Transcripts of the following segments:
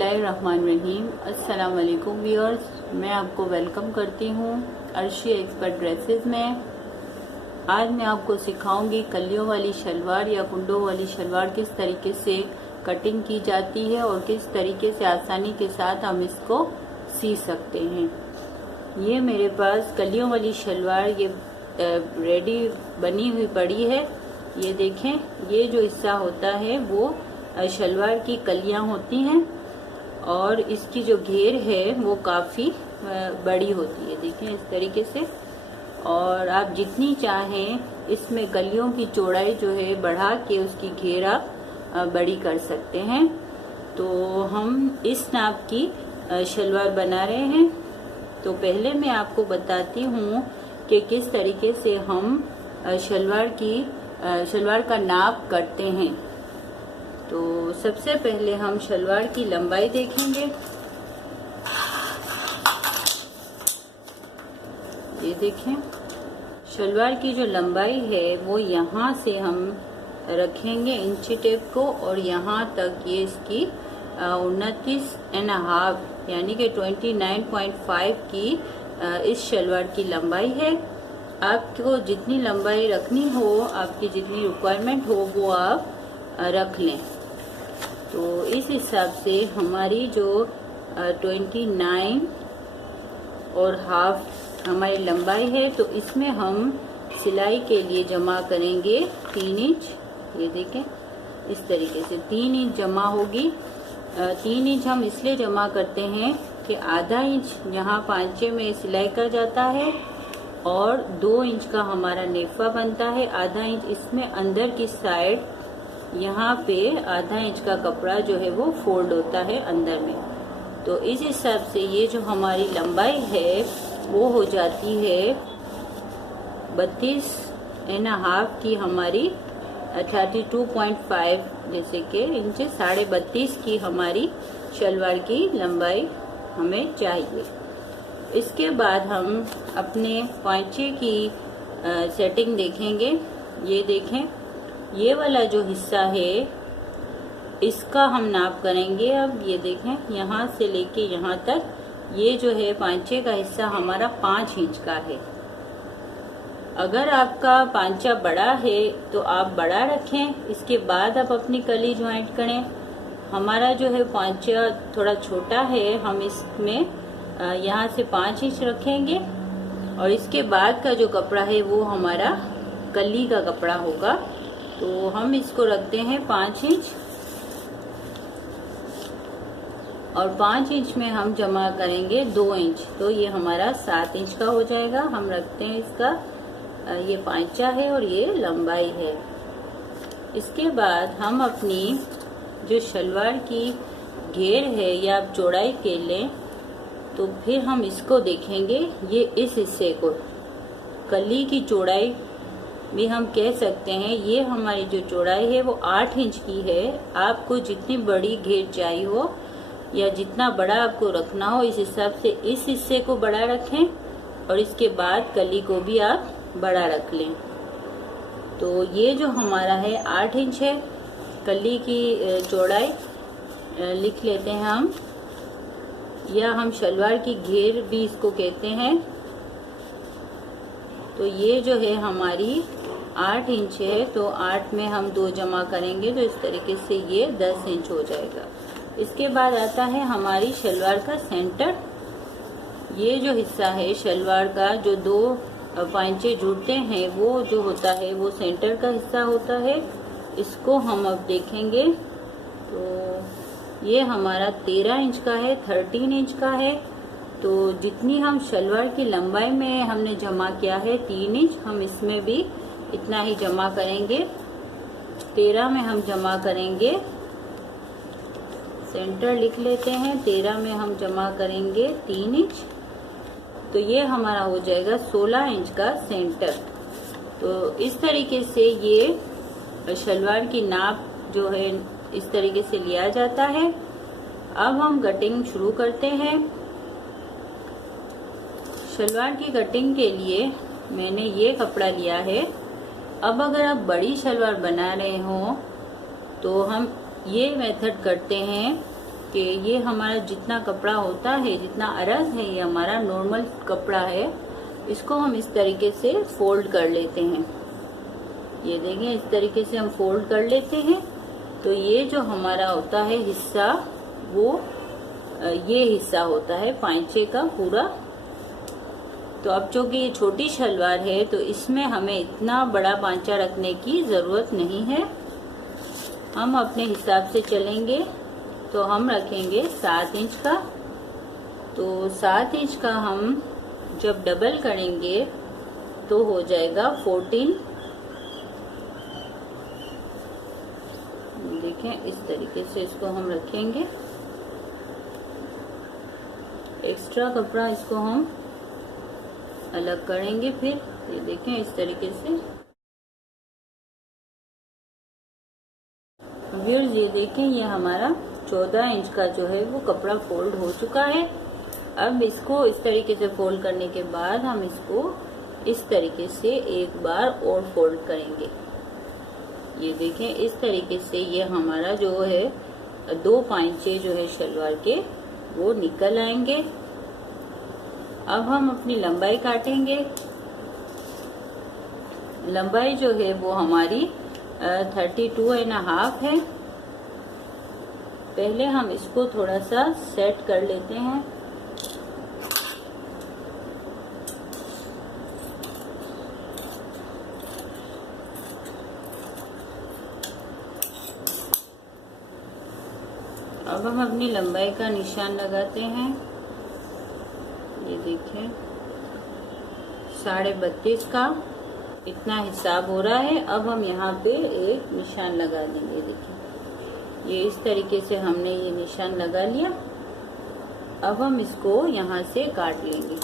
बिस्मिल्लाहिर्रहमानिर्रहीम। अस्सलाम वालेकुम व्यूअर्स, मैं आपको वेलकम करती हूँ अर्शी एक्सपर्ट ड्रेसेस में। आज मैं आपको सिखाऊंगी कलियों वाली शलवार या कुंडों वाली शलवार किस तरीके से कटिंग की जाती है और किस तरीके से आसानी के साथ हम इसको सी सकते हैं। ये मेरे पास कलियों वाली शलवार ये रेडी बनी हुई पड़ी है। ये देखें, ये जो हिस्सा होता है वो शलवार की कलियां होती हैं और इसकी जो घेर है वो काफ़ी बड़ी होती है। देखें इस तरीके से, और आप जितनी चाहें इसमें कलियों की चौड़ाई जो है बढ़ा के उसकी घेर आप बड़ी कर सकते हैं। तो हम इस नाप की शलवार बना रहे हैं। तो पहले मैं आपको बताती हूँ कि किस तरीके से हम शलवार का नाप करते हैं। तो सबसे पहले हम शलवार की लंबाई देखेंगे। ये देखें, शलवार की जो लंबाई है वो यहाँ से हम रखेंगे इंची टेप को, और यहाँ तक ये इसकी 29.5 यानी कि 29.5 की इस शलवार की लंबाई है। आपको जितनी लंबाई रखनी हो, आपकी जितनी रिक्वायरमेंट हो वो आप रख लें। तो इस हिसाब से हमारी जो 29.5 हमारी लंबाई है, तो इसमें हम सिलाई के लिए जमा करेंगे 3 इंच। ये देखें इस तरीके से 3 इंच जमा होगी। 3 इंच हम इसलिए जमा करते हैं कि आधा इंच जहाँ पांचे में सिलाई का जाता है और 2 इंच का हमारा नेफा बनता है। आधा इंच इसमें अंदर की साइड यहाँ पे आधा इंच का कपड़ा जो है वो फोल्ड होता है अंदर में। तो इस हिसाब से ये जो हमारी लंबाई है वो हो जाती है 32.5 की हमारी 32.5 जैसे कि इंच 32.5 की हमारी शलवार की लंबाई हमें चाहिए। इसके बाद हम अपने पांचे की सेटिंग देखेंगे। ये देखें, ये वाला जो हिस्सा है इसका हम नाप करेंगे। अब ये देखें, यहाँ से लेके यहाँ तक ये जो है पांचे का हिस्सा हमारा 5 इंच का है। अगर आपका पांचा बड़ा है तो आप बड़ा रखें, इसके बाद आप अपनी कली ज्वाइंट करें। हमारा जो है पांचा थोड़ा छोटा है, हम इसमें यहाँ से 5 इंच रखेंगे और इसके बाद का जो कपड़ा है वो हमारा कली का कपड़ा होगा। तो हम इसको रखते हैं 5 इंच, और 5 इंच में हम जमा करेंगे 2 इंच, तो ये हमारा 7 इंच का हो जाएगा। हम रखते हैं इसका, ये पांचा है और ये लंबाई है। इसके बाद हम अपनी जो शलवार की घेर है या आप चौड़ाई के लें, तो फिर हम इसको देखेंगे। ये इस हिस्से को कली की चौड़ाई भी हम कह सकते हैं। ये हमारी जो चौड़ाई है वो 8 इंच की है। आपको जितनी बड़ी घेर चाहिए हो या जितना बड़ा आपको रखना हो, इस हिसाब से इस हिस्से को बड़ा रखें और इसके बाद कली को भी आप बड़ा रख लें। तो ये जो हमारा है 8 इंच है कली की चौड़ाई, लिख लेते हैं हम, या हम शलवार की घेर भी इसको कहते हैं। तो ये जो है हमारी 8 इंच है, तो 8 में हम 2 जमा करेंगे तो इस तरीके से ये 10 इंच हो जाएगा। इसके बाद आता है हमारी शलवार का सेंटर। ये जो हिस्सा है शलवार का, जो 2 पांचे जुड़ते हैं वो जो होता है वो सेंटर का हिस्सा होता है। इसको हम अब देखेंगे। तो ये हमारा 13 इंच का है, 13 इंच का है। तो जितनी हम शलवार की लंबाई में हमने जमा किया है 3 इंच, हम इसमें भी इतना ही जमा करेंगे। 13 में हम जमा करेंगे, सेंटर लिख लेते हैं। 13 में हम जमा करेंगे 3 इंच, तो ये हमारा हो जाएगा 16 इंच का सेंटर। तो इस तरीके से ये शलवार की नाप जो है इस तरीके से लिया जाता है। अब हम कटिंग शुरू करते हैं। शलवार की कटिंग के लिए मैंने ये कपड़ा लिया है। अब अगर आप बड़ी शलवार बना रहे हो तो हम ये मेथड करते हैं कि ये हमारा जितना कपड़ा होता है, जितना अरज है, ये हमारा नॉर्मल कपड़ा है, इसको हम इस तरीके से फोल्ड कर लेते हैं। ये देखें, इस तरीके से हम फोल्ड कर लेते हैं। तो ये जो हमारा होता है हिस्सा, वो ये हिस्सा होता है पांचे का पूरा। तो अब चूंकि ये छोटी शलवार है तो इसमें हमें इतना बड़ा पांचा रखने की जरूरत नहीं है। हम अपने हिसाब से चलेंगे तो हम रखेंगे 7 इंच का। तो 7 इंच का हम जब डबल करेंगे तो हो जाएगा 14। देखें, इस तरीके से इसको हम रखेंगे। एक्स्ट्रा कपड़ा इसको हम अलग करेंगे। फिर ये देखें, इस तरीके से। व्यूअर्स, ये देखें, ये हमारा 14 इंच का जो है वो कपड़ा फोल्ड हो चुका है। अब इसको इस तरीके से फोल्ड करने के बाद हम इसको इस तरीके से एक बार और फोल्ड करेंगे। ये देखें, इस तरीके से ये हमारा जो है 2 पांचे जो है शलवार के वो निकल आएंगे। अब हम अपनी लंबाई काटेंगे। लंबाई जो है वो हमारी 32.5 है। पहले हम इसको थोड़ा सा सेट कर लेते हैं। अब हम अपनी लंबाई का निशान लगाते हैं। ये देखें, 32.5 का इतना हिसाब हो रहा है। अब हम यहाँ पे एक निशान लगा देंगे। देखिए, ये इस तरीके से हमने ये निशान लगा लिया। अब हम इसको यहाँ से काट लेंगे।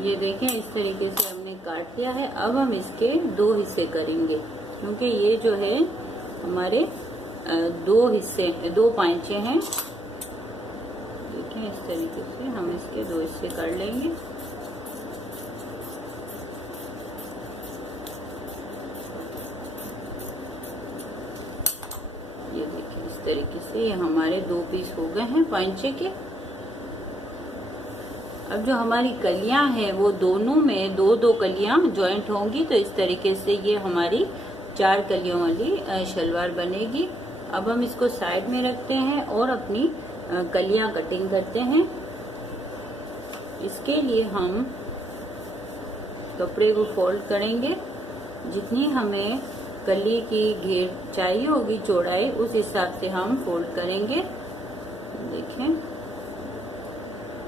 ये देखें, इस तरीके से हमने काट लिया है। अब हम इसके 2 हिस्से करेंगे, क्योंकि ये जो है हमारे 2 हिस्से, 2 पांचे हैं। देखें, इस तरीके से हम इसके 2 हिस्से कर लेंगे। ये देखिए, इस तरीके से ये हमारे 2 पीस हो गए हैं पांचे के। अब जो हमारी कलियां हैं वो दोनों में 2-2 कलियां ज्वाइंट होंगी। तो इस तरीके से ये हमारी 4 कलियों वाली शलवार बनेगी। अब हम इसको साइड में रखते हैं और अपनी कलियां कटिंग करते हैं। इसके लिए हम कपड़े को फोल्ड करेंगे। जितनी हमें कली की घेर चाहिए होगी, चौड़ाई, उस हिसाब से हम फोल्ड करेंगे। देखें,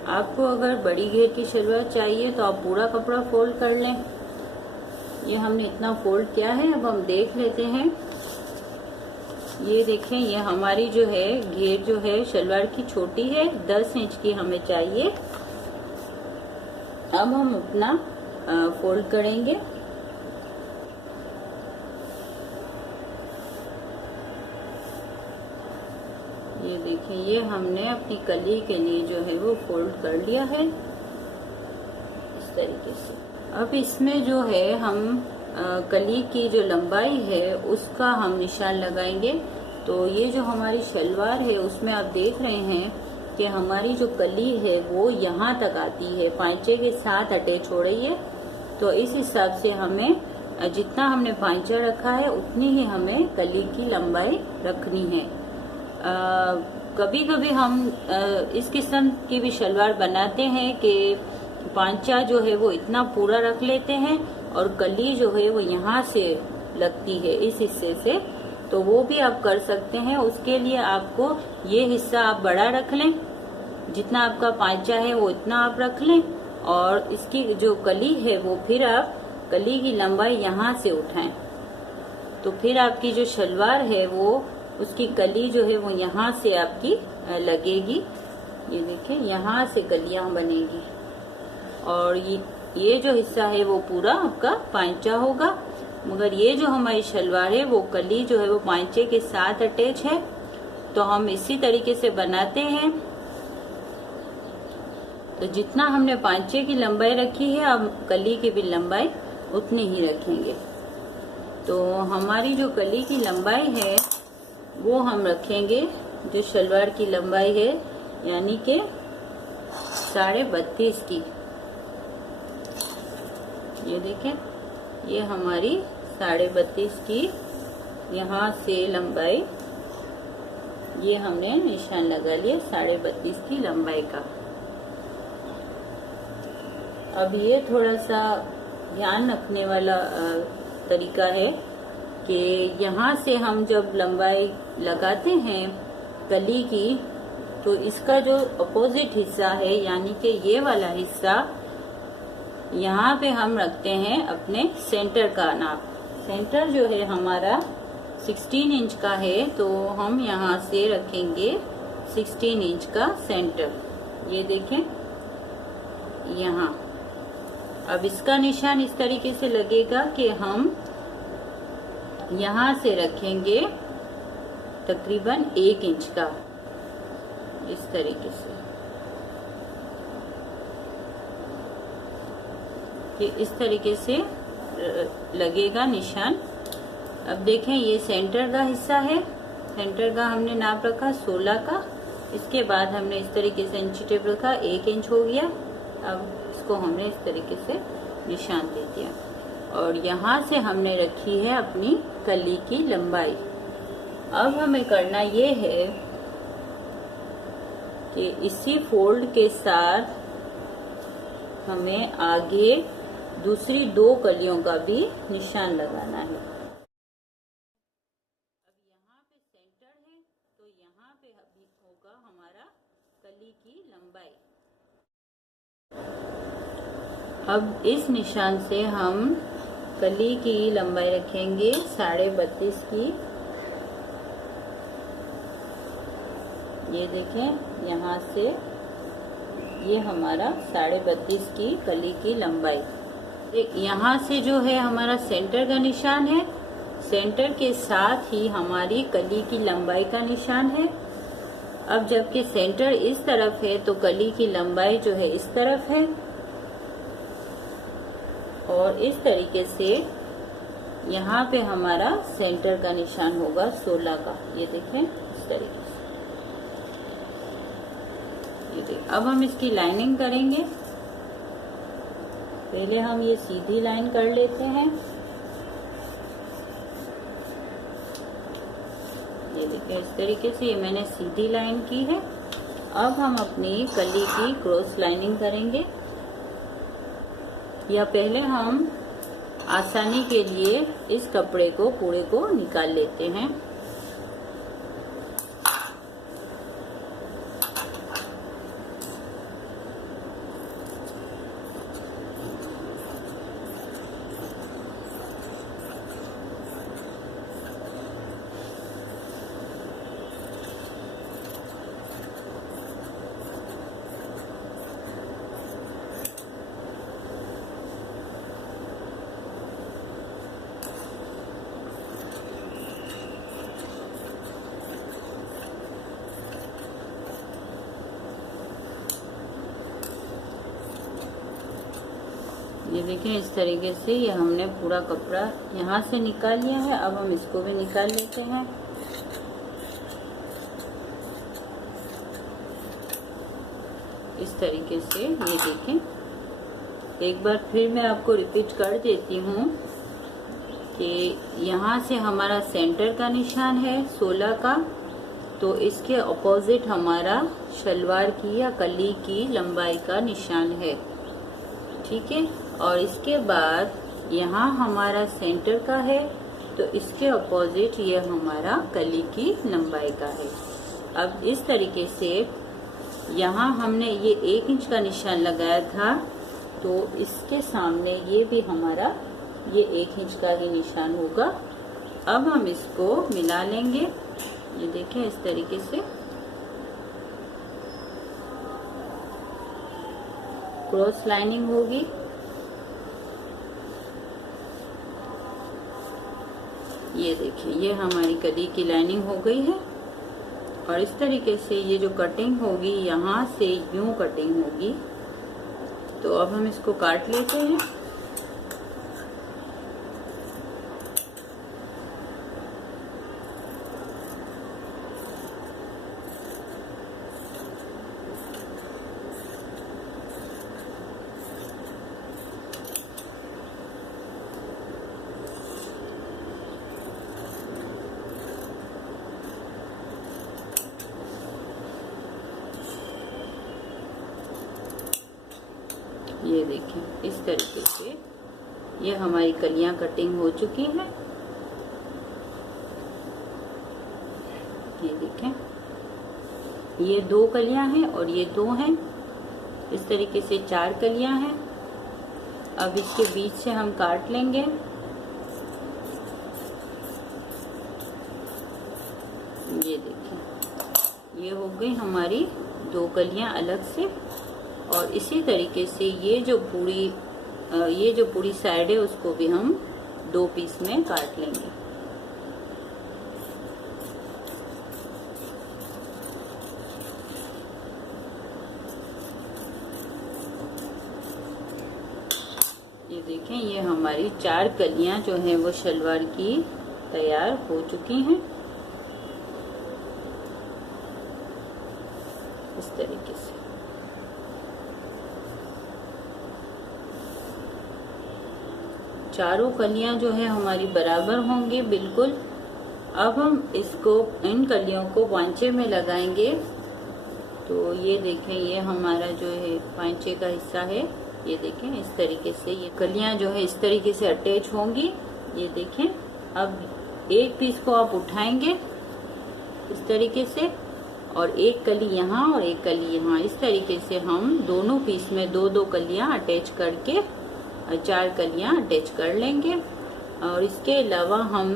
आपको अगर बड़ी घेर की शलवार चाहिए तो आप पूरा कपड़ा फोल्ड कर लें। ये हमने इतना फोल्ड किया है। अब हम देख लेते हैं। ये देखें, ये हमारी जो है घेर जो है शलवार की छोटी है, 10 इंच की हमें चाहिए। अब हम अपना फोल्ड करेंगे। ये देखिए, ये हमने अपनी कली के लिए जो है वो फोल्ड कर लिया है इस तरीके से। अब इसमें जो है हम कली की जो लंबाई है उसका हम निशान लगाएंगे। तो ये जो हमारी शलवार है उसमें आप देख रहे हैं कि हमारी जो कली है वो यहाँ तक आती है, पांचे के साथ अटैच हो रही है। तो इस हिसाब से हमें जितना हमने पांचा रखा है उतनी ही हमें कली की लंबाई रखनी है। कभी कभी हम इस किस्म की भी शलवार बनाते हैं कि पांचा जो है वो इतना पूरा रख लेते हैं और कली जो है वो यहाँ से लगती है, इस हिस्से से। तो वो भी आप कर सकते हैं। उसके लिए आपको ये हिस्सा आप बड़ा रख लें, जितना आपका पांचा है वो इतना आप रख लें, और इसकी जो कली है वो फिर आप कली की लंबाई यहाँ से उठाएं। तो फिर आपकी जो शलवार है वो उसकी कली जो है वो यहाँ से आपकी लगेगी। ये देखें, यहाँ से कलियां बनेगी और ये जो हिस्सा है वो पूरा आपका पांचा होगा। मगर ये जो हमारी शलवार है वो कली जो है वो पांचे के साथ अटैच है। तो हम इसी तरीके से बनाते हैं। तो जितना हमने पांचे की लंबाई रखी है, अब कली की भी लंबाई उतनी ही रखेंगे। तो हमारी जो कली की लंबाई है वो हम रखेंगे, जो शलवार की लंबाई है यानी कि 32.5 की। ये देखें, ये हमारी 32.5 की यहाँ से लंबाई, ये हमने निशान लगा लिया 32.5 की लंबाई का। अब ये थोड़ा सा ध्यान रखने वाला तरीका है कि यहाँ से हम जब लंबाई लगाते हैं कली की, तो इसका जो अपोजिट हिस्सा है यानी कि ये वाला हिस्सा, यहाँ पे हम रखते हैं अपने सेंटर का नाप। सेंटर जो है हमारा 16 इंच का है, तो हम यहाँ से रखेंगे 16 इंच का सेंटर। ये देखें यहाँ। अब इसका निशान इस तरीके से लगेगा कि हम यहाँ से रखेंगे तकरीबन 1 इंच का, इस तरीके से। कि इस तरीके से लगेगा निशान। अब देखें, ये सेंटर का हिस्सा है। सेंटर का हमने नाप रखा 16 का। इसके बाद हमने इस तरीके से इंची टेप रखा, 1 इंच हो गया। अब इसको हमने इस तरीके से निशान दे दिया और यहाँ से हमने रखी है अपनी कली की लंबाई। अब हमें करना ये है कि इसी फोल्ड के साथ हमें आगे दूसरी 2 कलियों का भी निशान लगाना है। अब यहाँ पे सेंटर है, तो यहाँ पे अभी होगा हमारा कली की लंबाई। अब इस निशान से हम कली की लंबाई रखेंगे 32.5 की। ये देखें, यहाँ से ये हमारा 32.5 की कली की लंबाई। यहाँ से जो है हमारा सेंटर का निशान है, सेंटर के साथ ही हमारी कली की लंबाई का निशान है। अब जबकि सेंटर इस तरफ है तो कली की लंबाई जो है इस तरफ है और इस तरीके से यहाँ पे हमारा सेंटर का निशान होगा 16 का। ये देखें, इस तरीके से। ये देखें, अब हम इसकी लाइनिंग करेंगे। पहले हम ये सीधी लाइन कर लेते हैं। ये देखिए, इस तरीके से ये मैंने सीधी लाइन की है। अब हम अपनी कली की क्रॉस लाइनिंग करेंगे, या पहले हम आसानी के लिए इस कपड़े को पूरे को निकाल लेते हैं। ये देखें, इस तरीके से ये हमने पूरा कपड़ा यहाँ से निकाल लिया है। अब हम इसको भी निकाल लेते हैं। इस तरीके से ये देखें। एक बार फिर मैं आपको रिपीट कर देती हूँ कि यहाँ से हमारा सेंटर का निशान है 16 का, तो इसके अपोजिट हमारा शलवार की या कली की लंबाई का निशान है। ठीक है, और इसके बाद यहाँ हमारा सेंटर का है, तो इसके अपोजिट ये हमारा कली की लंबाई का है। अब इस तरीके से यहाँ हमने ये 1 इंच का निशान लगाया था, तो इसके सामने ये भी हमारा ये 1 इंच का ही निशान होगा। अब हम इसको मिला लेंगे ये देखें इस तरीके से क्रॉस लाइनिंग होगी। ये देखिए ये हमारी कली की लाइनिंग हो गई है। और इस तरीके से ये जो कटिंग होगी यहाँ से यूं कटिंग होगी। तो अब हम इसको काट लेते हैं। ये देखिए इस तरीके से ये हमारी कलियां कटिंग हो चुकी है। ये देखें ये 2 कलियां हैं और ये 2 हैं। इस तरीके से 4 कलियां हैं। अब इसके बीच से हम काट लेंगे। ये देखिए ये हो गई हमारी 2 कलियां अलग से। और इसी तरीके से ये जो पूरी साइड है उसको भी हम 2 पीस में काट लेंगे। ये देखें ये हमारी 4 कलियां जो हैं वो शलवार की तैयार हो चुकी हैं। इस तरीके से चारों कलियां जो है हमारी बराबर होंगी बिल्कुल। अब हम इसको इन कलियों को पांचे में लगाएंगे। तो ये देखें ये हमारा जो है पांचे का हिस्सा है। ये देखें इस तरीके से ये कलियां जो है इस तरीके से अटैच होंगी। ये देखें अब एक पीस को आप उठाएंगे इस तरीके से और एक कली यहाँ और एक कली यहाँ। इस तरीके से हम दोनों पीस में 2-2 कलियां अटैच करके 4 कलियां अटैच कर लेंगे। और इसके अलावा हम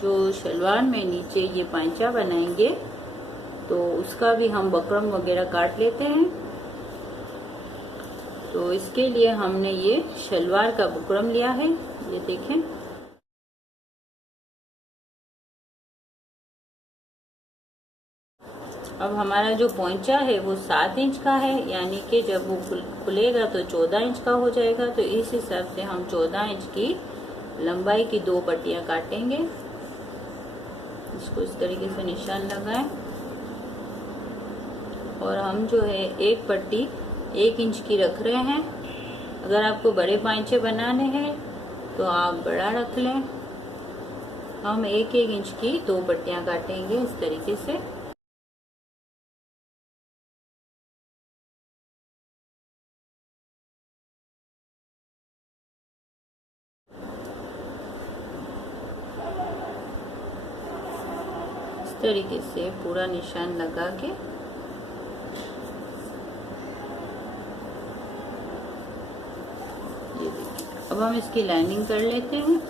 जो शलवार में नीचे ये पांचा बनाएंगे तो उसका भी हम बकरम वगैरह काट लेते हैं। तो इसके लिए हमने ये शलवार का बुकरम लिया है। ये देखें अब हमारा जो पोंचा है वो 7 इंच का है, यानी कि जब वो खुलेगा तो 14 इंच का हो जाएगा। तो इस हिसाब से हम 14 इंच की लंबाई की 2 पट्टियां काटेंगे। इसको इस तरीके से निशान लगाएं और हम जो है एक पट्टी 1 इंच की रख रहे हैं। अगर आपको बड़े पांचे बनाने हैं तो आप बड़ा रख लें। हम 1-1 इंच की 2 पट्टियां काटेंगे इस तरीके से। इस तरीके से पूरा निशान लगा के ये देखिए। अब हम इसकी लाइनिंग कर लेते हैं।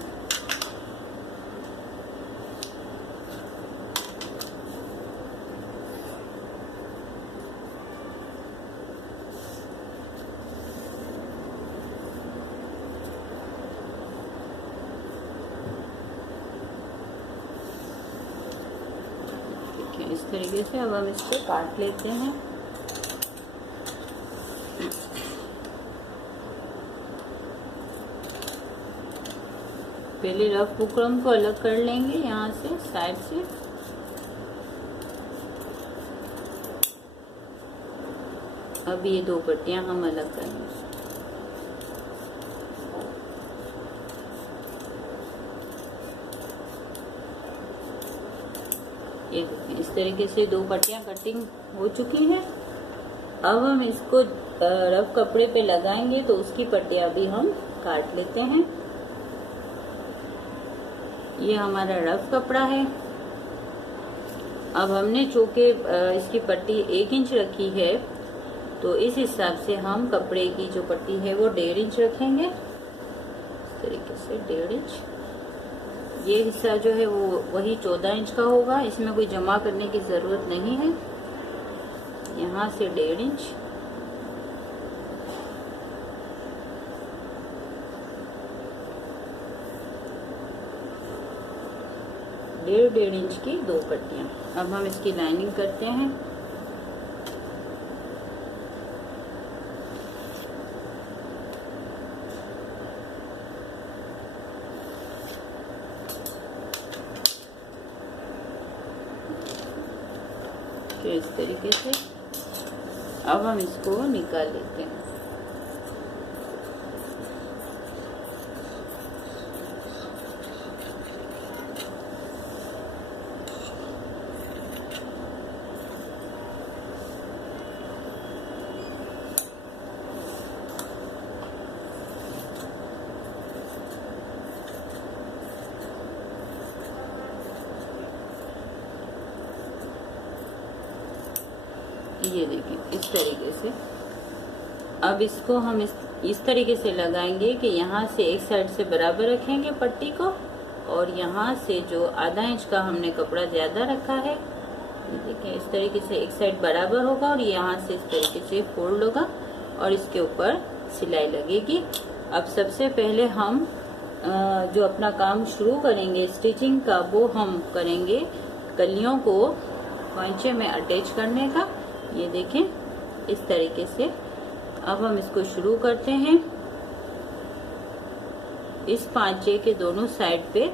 इस तरीके से अब हम इसको काट लेते हैं। पहले रफ बुकरम को अलग कर लेंगे यहाँ से साइड से। अब ये 2 पट्टियां हम अलग करेंगे। ये देखें इस तरीके से 2 पट्टियां कटिंग हो चुकी हैं। अब हम इसको रफ कपड़े पे लगाएंगे तो उसकी पट्टियां भी हम काट लेते हैं। ये हमारा रफ कपड़ा है। अब हमने चूंकि इसकी पट्टी 1 इंच रखी है तो इस हिसाब से हम कपड़े की जो पट्टी है वो 1.5 इंच रखेंगे। इस तरीके से 1.5 इंच। ये हिस्सा जो है वो वही 14 इंच का होगा, इसमें कोई जमा करने की ज़रूरत नहीं है। यहाँ से 1.5 इंच, डेढ़ इंच की 2 पट्टियाँ। अब हम इसकी लाइनिंग करते हैं। तो इस तरीके से अब हम इसको निकाल लेते हैं। ये देखिए इस तरीके से। अब इसको हम इस तरीके से लगाएंगे कि यहाँ से एक साइड से बराबर रखेंगे पट्टी को, और यहाँ से जो आधा इंच का हमने कपड़ा ज़्यादा रखा है, ये देखिए इस तरीके से एक साइड बराबर होगा और यहाँ से इस तरीके से फोल्ड होगा और इसके ऊपर सिलाई लगेगी। अब सबसे पहले हम जो अपना काम शुरू करेंगे स्टिचिंग का, वो हम करेंगे कलियों को पांचे में अटैच करने का। ये देखें इस तरीके से। अब हम इसको शुरू करते हैं। इस पांचे के दोनों साइड पे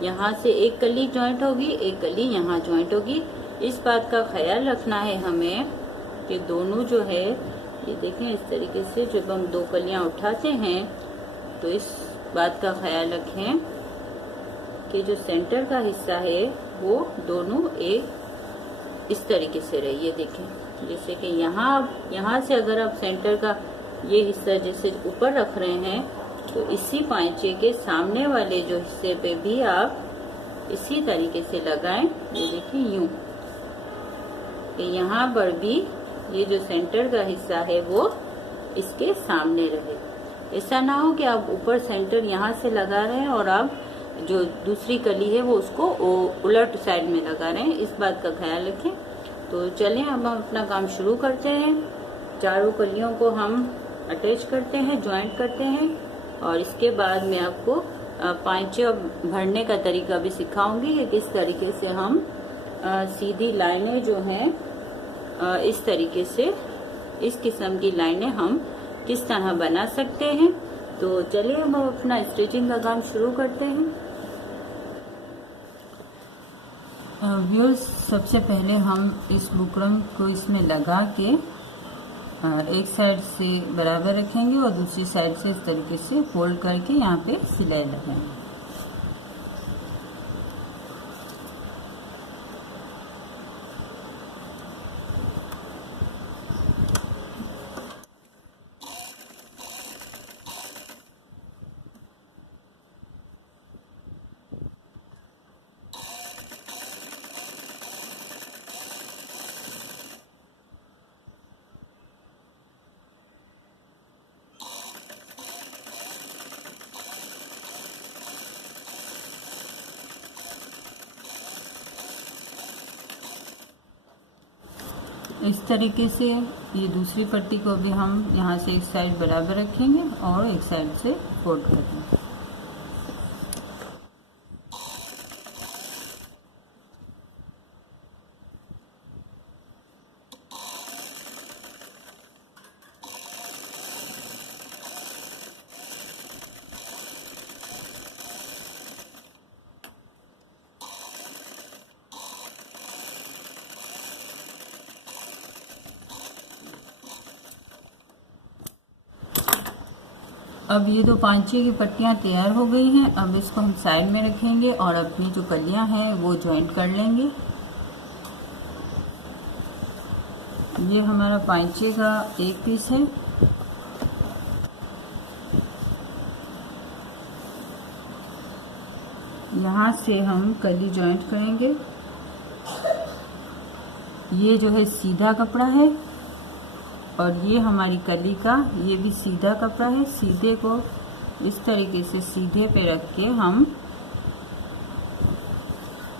यहाँ से एक कली जॉइंट होगी, एक कली यहाँ जॉइंट होगी। इस बात का ख्याल रखना है हमें कि दोनों जो है, ये देखें इस तरीके से जब हम 2 कलियां उठाते हैं तो इस बात का ख्याल रखें कि जो सेंटर का हिस्सा है वो दोनों एक इस तरीके से रहे। ये देखें जैसे कि यहाँ से अगर आप सेंटर का ये हिस्सा जैसे ऊपर रख रहे हैं तो इसी पांचे के सामने वाले जो हिस्से पे भी आप इसी तरीके से लगाएं। ये देखिए यूं कि यहाँ पर भी ये जो सेंटर का हिस्सा है वो इसके सामने रहे। ऐसा ना हो कि आप ऊपर सेंटर यहाँ से लगा रहे हैं और आप जो दूसरी कली है वो उसको उलट साइड में लगा रहे हैं। इस बात का ख्याल रखें। तो चलें अब हम अपना काम शुरू करते हैं। चारों कलियों को हम अटैच करते हैं, ज्वाइंट करते हैं, और इसके बाद मैं आपको पांचे भरने का तरीका भी सिखाऊंगी कि किस तरीके से हम सीधी लाइनें जो हैं इस तरीके से इस किस्म की लाइनें हम किस तरह बना सकते हैं। तो चलिए हम अपना स्टिचिंग का काम शुरू करते हैं। व्यूअर्स, सबसे पहले हम इस बुकरम को इसमें लगा के एक साइड से बराबर रखेंगे और दूसरी साइड से इस तरीके से फोल्ड करके यहाँ पे सिलाई लगाएंगे। इस तरीके से ये दूसरी पट्टी को भी हम यहाँ से एक साइड बराबर रखेंगे और एक साइड से फोल्ड करेंगे। अब ये 2 पांचे की पट्टियाँ तैयार हो गई हैं। अब इसको हम साइड में रखेंगे और अपनी जो कलियाँ हैं वो जॉइंट कर लेंगे। ये हमारा पांचे का एक पीस है। यहाँ से हम कली जॉइंट करेंगे। ये जो है सीधा कपड़ा है और ये हमारी कली का ये भी सीधा कपड़ा है। सीधे को इस तरीके से सीधे पे रख के हम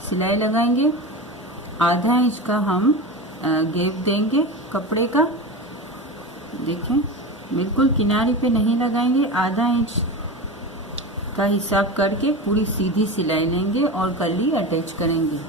सिलाई लगाएंगे। आधा इंच का हम गैप देंगे कपड़े का। देखें, बिल्कुल किनारे पे नहीं लगाएंगे, आधा इंच का हिसाब करके पूरी सीधी सिलाई लेंगे और कली अटैच करेंगे।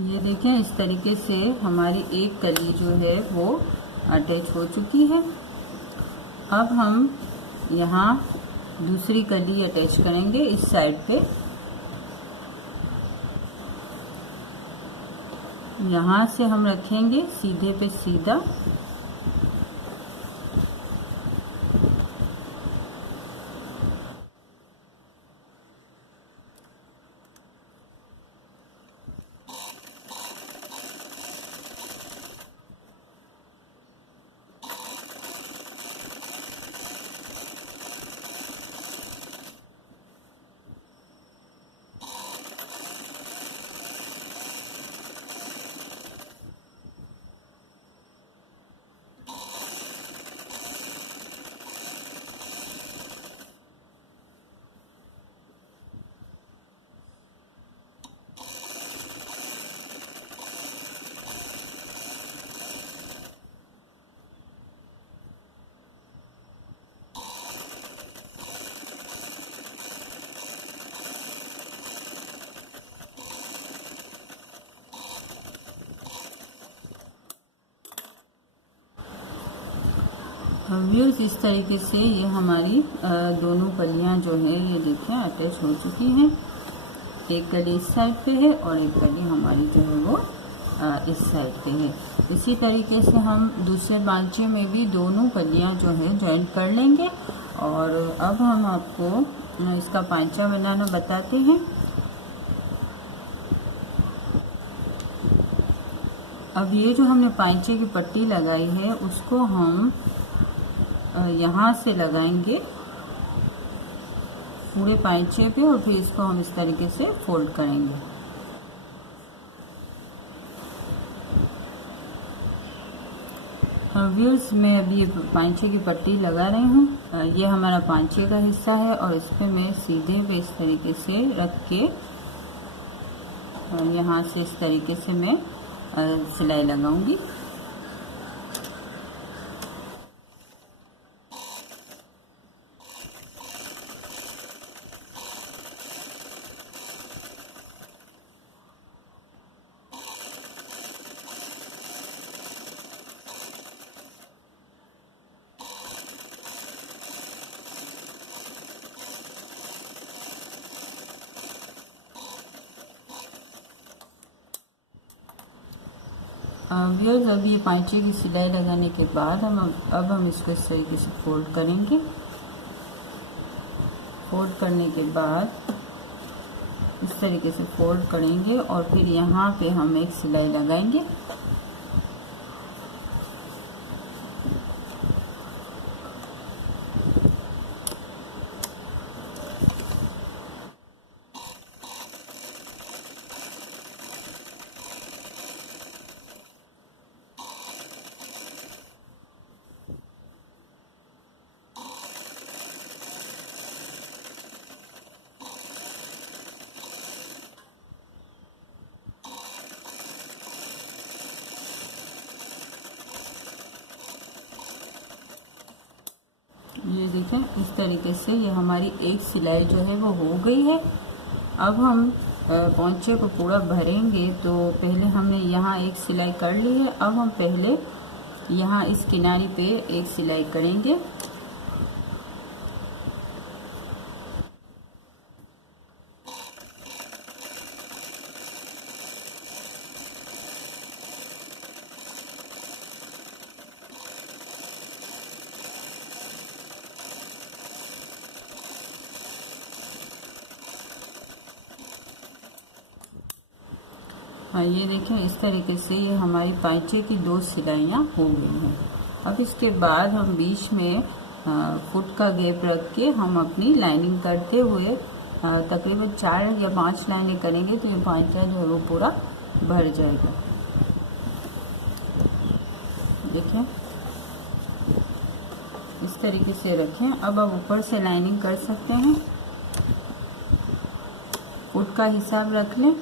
ये देखें, इस तरीके से हमारी एक कली जो है वो अटैच हो चुकी है। अब हम यहाँ दूसरी कली अटैच करेंगे इस साइड पे। यहाँ से हम रखेंगे सीधे पे सीधा। व्यूअर्स, इस तरीके से ये हमारी दोनों कलियां जो है ये देखें अटैच हो चुकी हैं। एक कली इस साइड पे है और एक कली हमारी जो है वो इस साइड पे है। इसी तरीके से हम दूसरे बांचे में भी दोनों कलियां जो है जॉइंट कर लेंगे। और अब हम आपको इसका पांचा बनाना बताते हैं। अब ये जो हमने पांचे की पट्टी लगाई है उसको हम यहाँ से लगाएंगे पूरे पांचे पे और फिर इसको हम इस तरीके से फोल्ड करेंगे। व्यूअर्स, मैं अभी पांचे की पट्टी लगा रही हूँ। ये हमारा पांचे का हिस्सा है और इस पे मैं सीधे पे इस तरीके से रख के यहाँ से इस तरीके से मैं सिलाई लगाऊंगी। व्यूअर्स, अब ये पांचे की सिलाई लगाने के बाद अब हम इसको इस तरीके से फोल्ड करेंगे। फोल्ड करने के बाद इस तरीके से फोल्ड करेंगे और फिर यहाँ पे हम एक सिलाई लगाएंगे। ये देखें, इस तरीके से ये हमारी एक सिलाई जो है वो हो गई है। अब हम पोंचे को पूरा भरेंगे तो पहले हमने यहाँ एक सिलाई कर ली है। अब हम पहले यहाँ इस किनारे पे एक सिलाई करेंगे ये देखें इस तरीके से ये हमारी पाइचे की 2 सिलाइयाँ हो गई हैं। अब इसके बाद हम बीच में फुट का गैप रख के हम अपनी लाइनिंग करते हुए तकरीबन 4 या 5 लाइनें करेंगे तो ये पाइचा जो है वो पूरा भर जाएगा। देखें इस तरीके से रखें। अब आप ऊपर से लाइनिंग कर सकते हैं, फुट का हिसाब रख लें।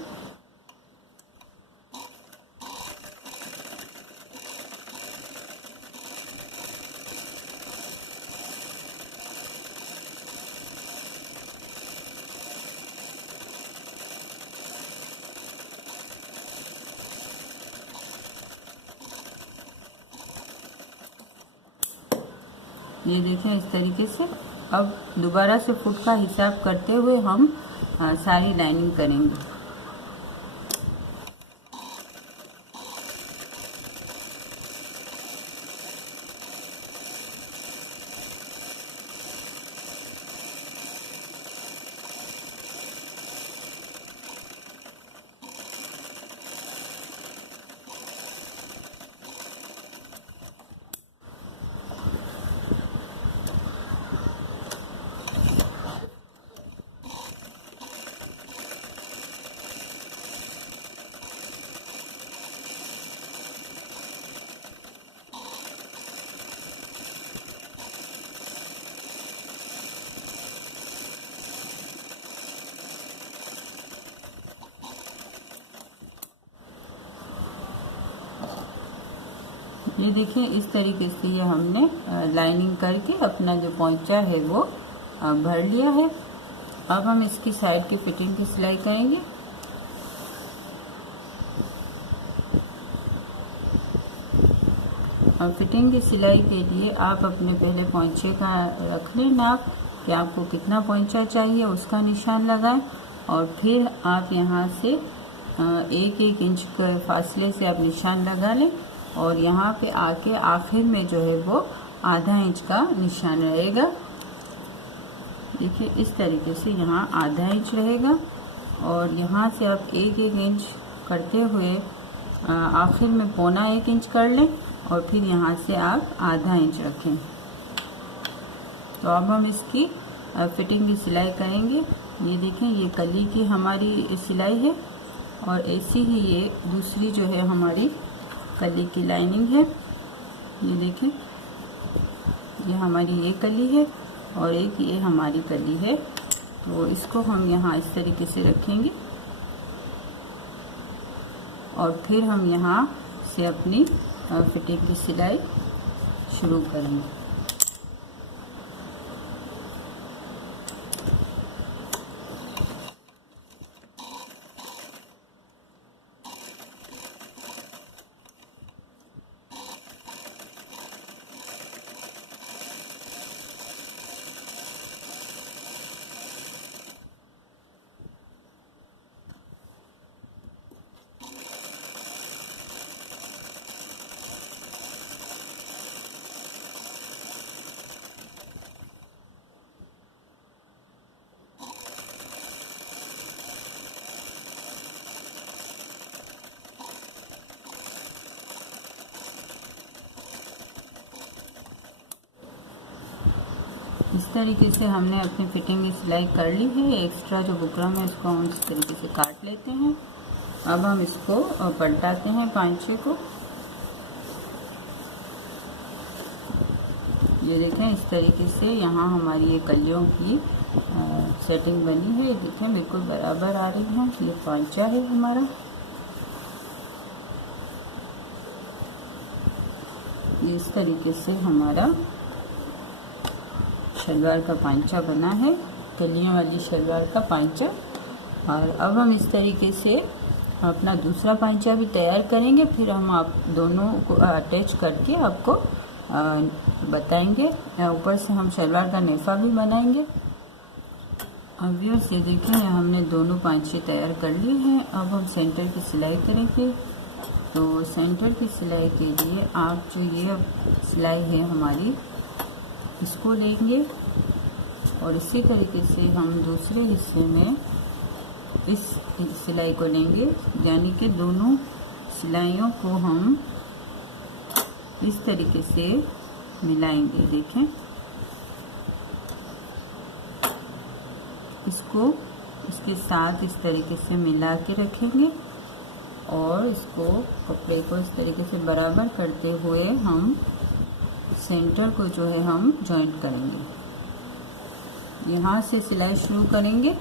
ये देखें इस तरीके से। अब दोबारा से फुट का हिसाब करते हुए हम सारी लाइनिंग करेंगे। ये देखिए इस तरीके से ये हमने लाइनिंग करके अपना जो पोंचा है वो भर लिया है। अब हम इसकी साइड की फिटिंग की सिलाई करेंगे। अब फिटिंग की सिलाई के लिए आप अपने पहले पोंचे का रख लें नाप कि आपको कितना पोंचा चाहिए, उसका निशान लगाएं और फिर आप यहाँ से 1-1 इंच के फासले से आप निशान लगा लें और यहाँ पे आके आखिर में जो है वो आधा इंच का निशान रहेगा। देखिए इस तरीके से यहाँ आधा इंच रहेगा और यहाँ से आप 1-1 इंच करते हुए आखिर में 1.25 इंच कर लें और फिर यहाँ से आप आधा इंच रखें। तो अब हम इसकी फिटिंग की सिलाई करेंगे। ये देखें ये कली की हमारी सिलाई है और ऐसी ही ये दूसरी जो है हमारी कली की लाइनिंग है। ये देखें ये हमारी ये कली है और एक ये हमारी कली है। तो इसको हम यहाँ इस तरीके से रखेंगे और फिर हम यहाँ से अपनी फिटिंग की सिलाई शुरू करेंगे। इस तरीके से हमने अपनी फिटिंग की सिलाई कर ली है। एक्स्ट्रा जो बुकरम है उसको हम इस तरीके से काट लेते हैं। अब हम इसको पलटाते हैं पांचे को। ये देखें इस तरीके से यहाँ हमारी ये कलियों की सेटिंग बनी है। देखें बिल्कुल बराबर आ रही है। ये पांचा है हमारा। इस तरीके से हमारा शलवार का पांचा बना है, कलियों वाली शलवार का पांचा। और अब हम इस तरीके से अपना दूसरा पांचा भी तैयार करेंगे। फिर हम आप दोनों को अटैच करके आपको बताएंगे। ऊपर से हम शलवार का नेफा भी बनाएंगे। अब ये देखें हमने दोनों पांचे तैयार कर लिए हैं। अब हम सेंटर की सिलाई करेंगे। तो सेंटर की सिलाई के लिए आप जो ये सिलाई है हमारी इसको लेंगे और इसी तरीके से हम दूसरे हिस्से में इस सिलाई को लेंगे, यानी कि दोनों सिलाइयों को हम इस तरीके से मिलाएंगे। देखें, इसको इसके साथ इस तरीके से मिला के रखेंगे और इसको कपड़े को इस तरीके से बराबर करते हुए हम सेंटर को जो है हम जॉइंट करेंगे। यहाँ से सिलाई शुरू करेंगे।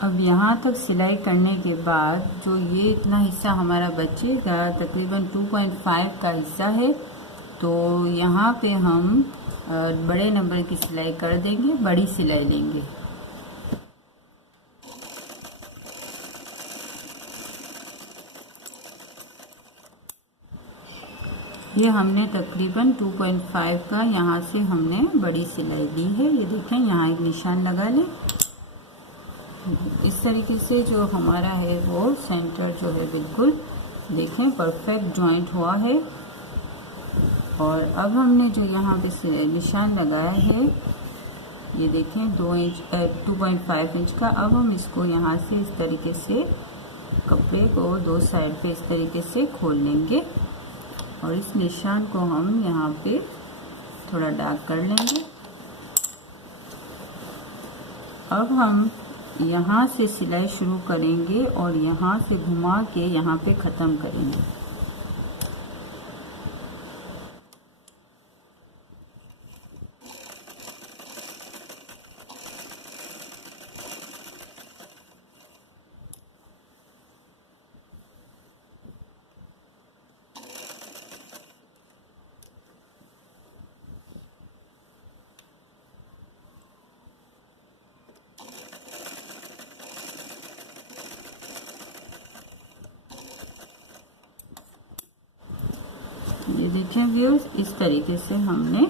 अब यहाँ तक सिलाई करने के बाद जो ये इतना हिस्सा हमारा बचेगा, तकरीबन 2.5 का हिस्सा है, तो यहाँ पे हम बड़े नंबर की सिलाई कर देंगे, बड़ी सिलाई लेंगे। ये हमने तकरीबन 2.5 का यहाँ से हमने बड़ी सिलाई ली है। ये देखें, यहाँ एक निशान लगा लें। इस तरीके से जो हमारा है वो सेंटर जो है बिल्कुल देखें परफेक्ट जॉइंट हुआ है। और अब हमने जो यहाँ पे सिलाई निशान लगाया है, ये देखें 2.5 इंच का। अब हम इसको यहाँ से इस तरीके से कपड़े को दो साइड पे इस तरीके से खोल लेंगे और इस निशान को हम यहाँ पे थोड़ा डार्क कर लेंगे। अब हम यहाँ से सिलाई शुरू करेंगे और यहाँ से घुमा के यहाँ पे ख़त्म करेंगे। ये देखें व्यूअर्स, इस तरीके से हमने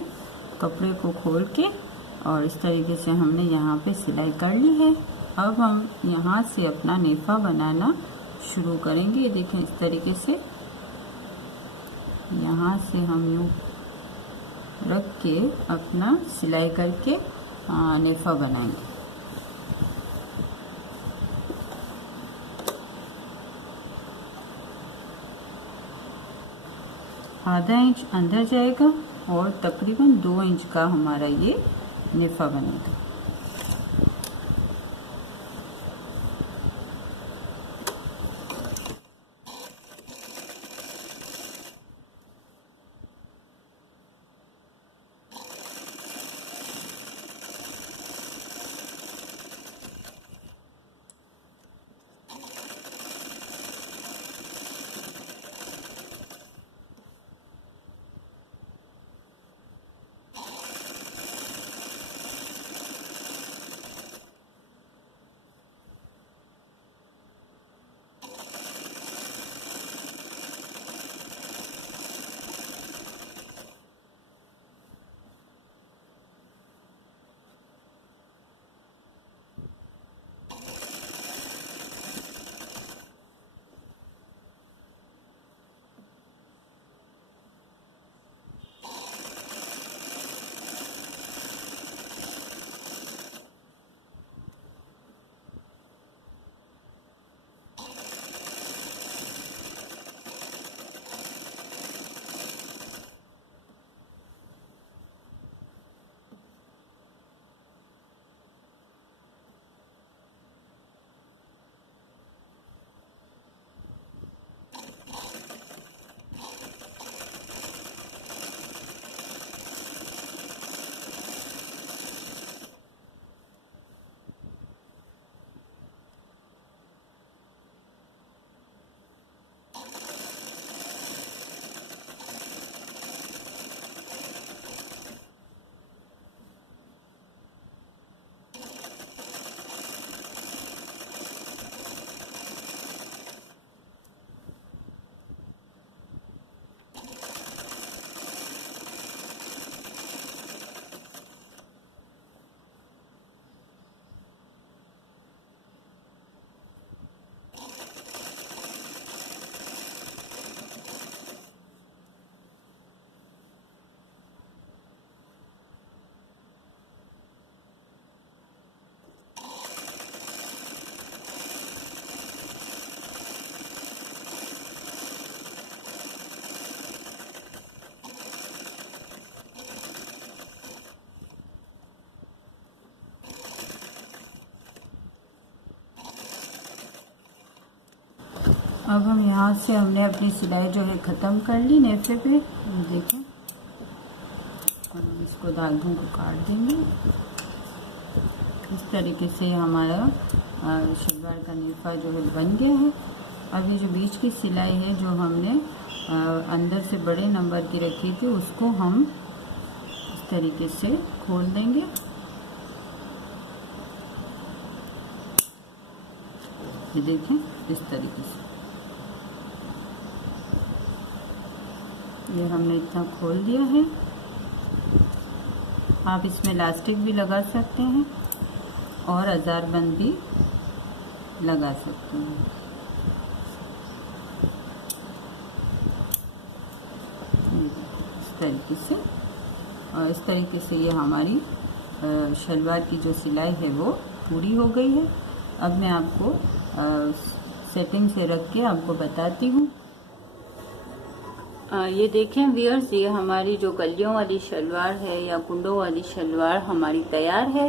कपड़े को खोल के और इस तरीके से हमने यहाँ पे सिलाई कर ली है। अब हम यहाँ से अपना नेफा बनाना शुरू करेंगे। ये देखें, इस तरीके से यहाँ से हम यूँ रख के अपना सिलाई करके नेफा बनाएंगे। आधा इंच अंदर जाएगा और तकरीबन 2 इंच का हमारा ये नेफा बनेगा। अब हम यहाँ से हमने अपनी सिलाई जो है ख़त्म कर ली नेफे पे। देखें, और हम इसको धागों को काट देंगे। इस तरीके से हमारा शलवार का नेफा जो है बन गया है। अब ये जो बीच की सिलाई है जो हमने अंदर से बड़े नंबर की रखी थी, उसको हम इस तरीके से खोल देंगे। ये देखें, इस तरीके से ये हमने इतना खोल दिया है। आप इसमें इलास्टिक भी लगा सकते हैं और हजारबंद भी लगा सकते हैं। इस तरीके से ये हमारी शलवार की जो सिलाई है वो पूरी हो गई है। अब मैं आपको सेटिंग से रख के आपको बताती हूँ। ये देखें व्यूअर्स, ये हमारी जो कलियों वाली शलवार है या कुंडों वाली शलवार हमारी तैयार है।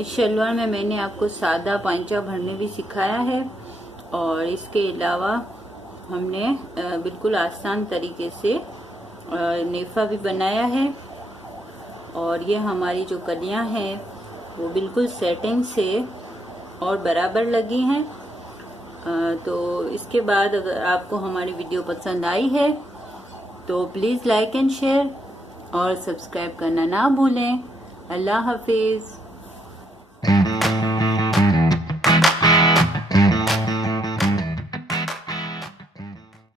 इस शलवार में मैंने आपको सादा पांचा भरने भी सिखाया है और इसके अलावा हमने बिल्कुल आसान तरीके से नेफा भी बनाया है। और ये हमारी जो कलियां हैं वो बिल्कुल सेटिंग से और बराबर लगी हैं। तो इसके बाद अगर आपको हमारी वीडियो पसंद आई है तो प्लीज़ लाइक एंड शेयर और सब्सक्राइब करना ना भूलें। अल्लाह हाफिज़।